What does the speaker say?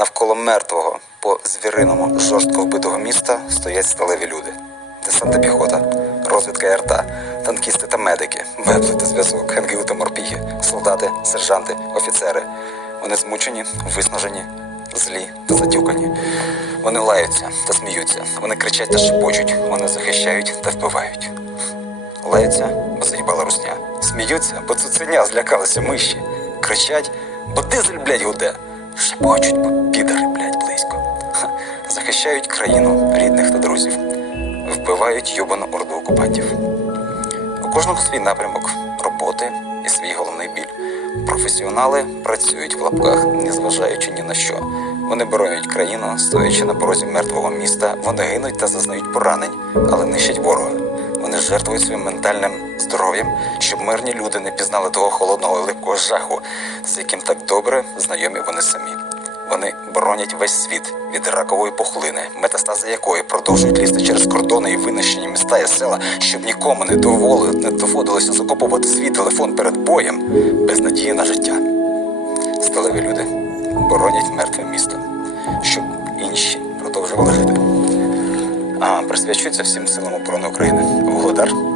Навколо мертвого по звіриному жорстко вбитого міста стоять сталеві люди. Десант та піхота, розвідка РТ, танкісти та медики, вебли та зв'язок, НГУ та морпіги, солдати, сержанти, офіцери. Вони змучені, виснажені, злі та затюкані. Вони лаються та сміються, вони кричать та шепочуть, вони захищають та вбивають. Лаються, бо заїбала русня. Сміються, бо цуценя злякалися миші. Кричать, бо дизель, блядь, гуде. Шепочуть, бо підари, блядь, близько. Ха. Захищають країну, рідних та друзів. Вбивають йобану орду окупантів. У кожного свій напрямок роботи і свій головний біль. Професіонали працюють в лапках, незважаючи ні на що. Вони боронять країну, стоячи на порозі мертвого міста. Вони гинуть та зазнають поранень, але нищать ворога. Вони жертвують своїм ментальним здоров'ям, щоб мирні люди не пізнали того холодного липкого жаху, з яким так добре знайомі вони самі. Вони боронять весь світ від ракової пухлини, метастази якої продовжують лізти через кордони і винищені міста і села, щоб нікому не доволи, не доводилося закуповувати свій телефон перед боєм без надії на життя. Сталеві люди боронять мертве місто, щоб інші продовжували жити. А присвячується всім силам оборони України. Володар.